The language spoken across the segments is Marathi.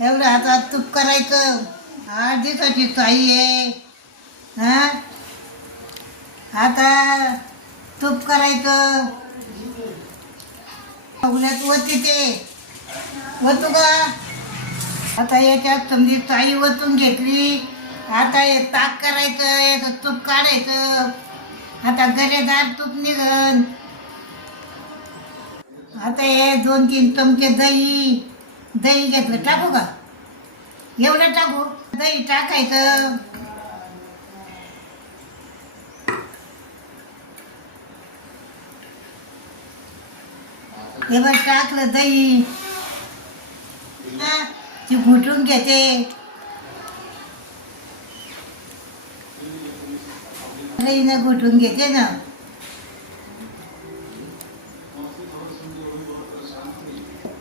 एवढं हातात तूप करायचं. आठ दिवसाची ताई आहे. हा? आता तूप करायचं. उन्हात वती ते. वतू का? आता याच्यात समजी ताई वतून घेतली. आता हे ताक करायचं याचं तूप काढायचं. आता गरेदार तूप निघन. आता हे दोन तीन चमचे दही. दही घेतलं. टाकू का? एवढं टाकू? दही टाकायचं. हे बघ टाकलं दही. ती घुटून घेते. दहीनं घुटून घेते ना.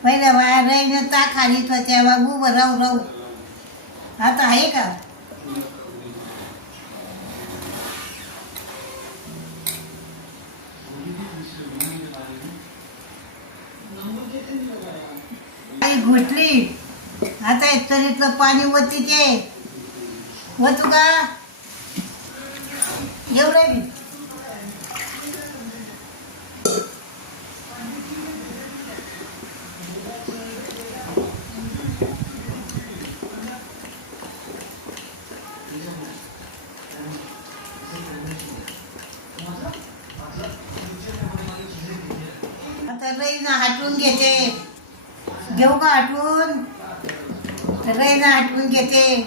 पहिल्या बाया रईनं ताक खाली तर तेव्हा उभं राहू राहू. आता आहे का? आई घुटली. आता हे तरीतलं पाणी वतीचे वतू का? एवढं रैना आता घेते. घेऊ का हाटून रईनं हटवून घेते.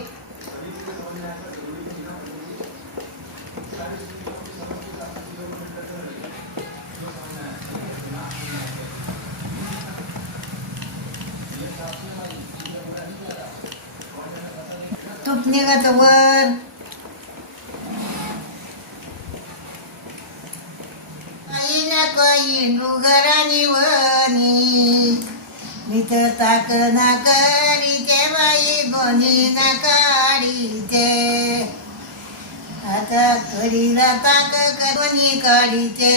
तूप निघत वर. ना काही डुगरानी वनी मित ताक ना करीचे बाई बनी ना काढीचे आता करीला ताक करोनी काढीचे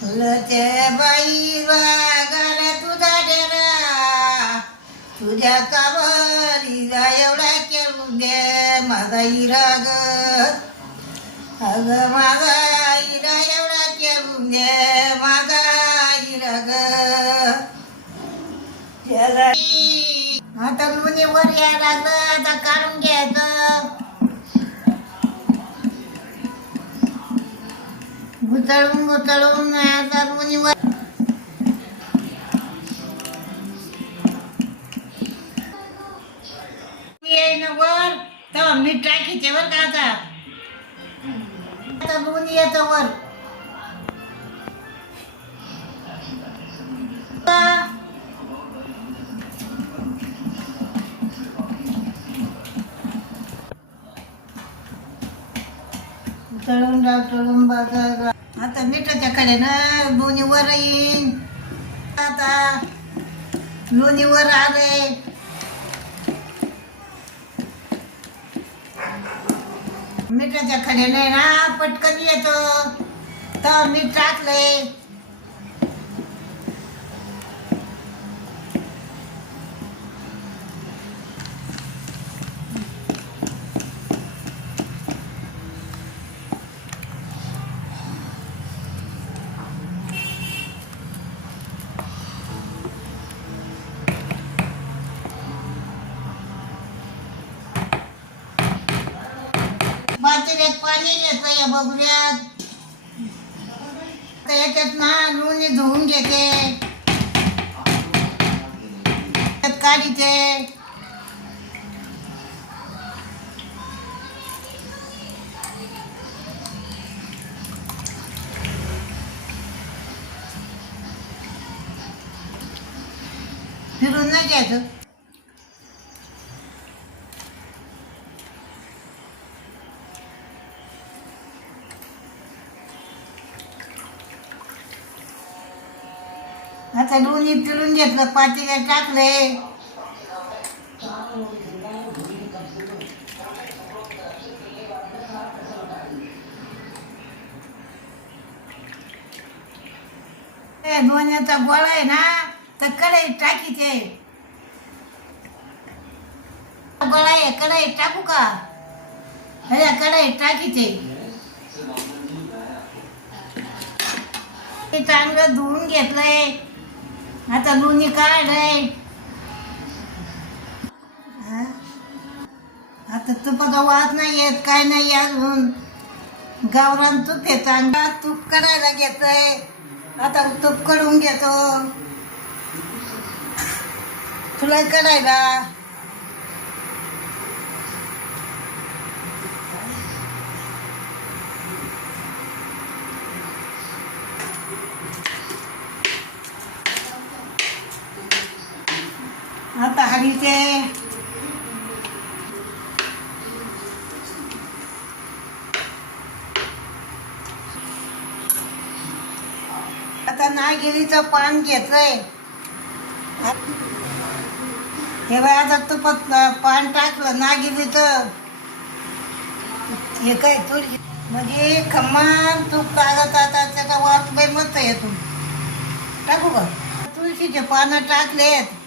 फुलते बाई वागार तुझा डेरा तुझ्या कावरीला एवढा केळून दे माझा इराग अग माझा माझा आता मुनी वर यायला लागलं आता काढून घ्यायचं. गुतळून गुतळून आता मुनी वर येईन वर तेव्हा मीठ टाकीचे वर का आता. आता लोणी येतं वर. तळून राव तळून बाजार आता मिठाच्या कडेनं लोणी वर येईन. आता लोणी वर आले. मिठाच्या खड्याने ना पटकन येतो. तर मीठ टाकले बाजरीत पाणी घेतो या बघूयात तर याच्यात ना लोणी धुवून घेते. त्यात काढीचे फिरून नाही घ्यायचं. आता लोणी पिळून घेतलं पातीला टाकले ए, लोण्याचा गोळा आहे ना तर कढई टाकीचे बळा कढई टाकू का? अरे कढई टाकीचे ते. चांगलं धुवून घेतलंय. आता दोन्ही काढलंय आता तुपाचा वाद नाही येत काय नाही अजून. गावरान तूप येत तूप करायला घेतोय. आता तूप करून घेतो. तुला करायला. हरीचे आता नागिरीचं पान घेतलंय. हे बाय आता पत पान टाकलं नागिरीचं हे काय तुळशी म्हणजे खम्मान तूप टाकत आता त्याचा वास बाई मस्त येतो. टाकू का? तुळशीचे पानं टाकलेत.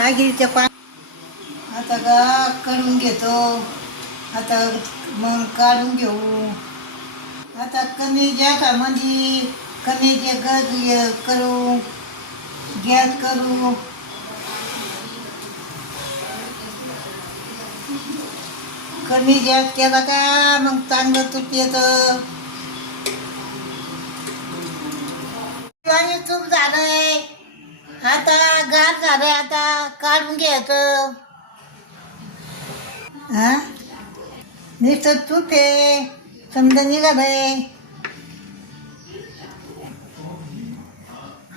नागिरीचे पा आता गा काढून घेतो. आता मग काढून घेऊ. आता कमी गॅसामध्ये कमी जे गज करू. गॅस करू. कमी गॅस केला का मग चांगलं तूप येतं. तूप झालंय. आता गार झालंय आता काढून घ्यायचं. हा? नुसतं तूप आहे. समजा निघालंय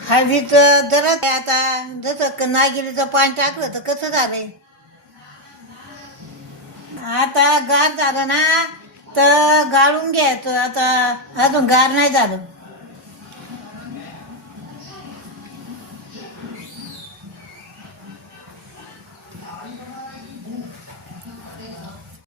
हळदीचं दरच आहे आता. जसं नागिरीचं पान टाकलं तर कसं झालंय? आता गार झालं ना तर गाळून घ्यायचं. आता अजून गार नाही झालं.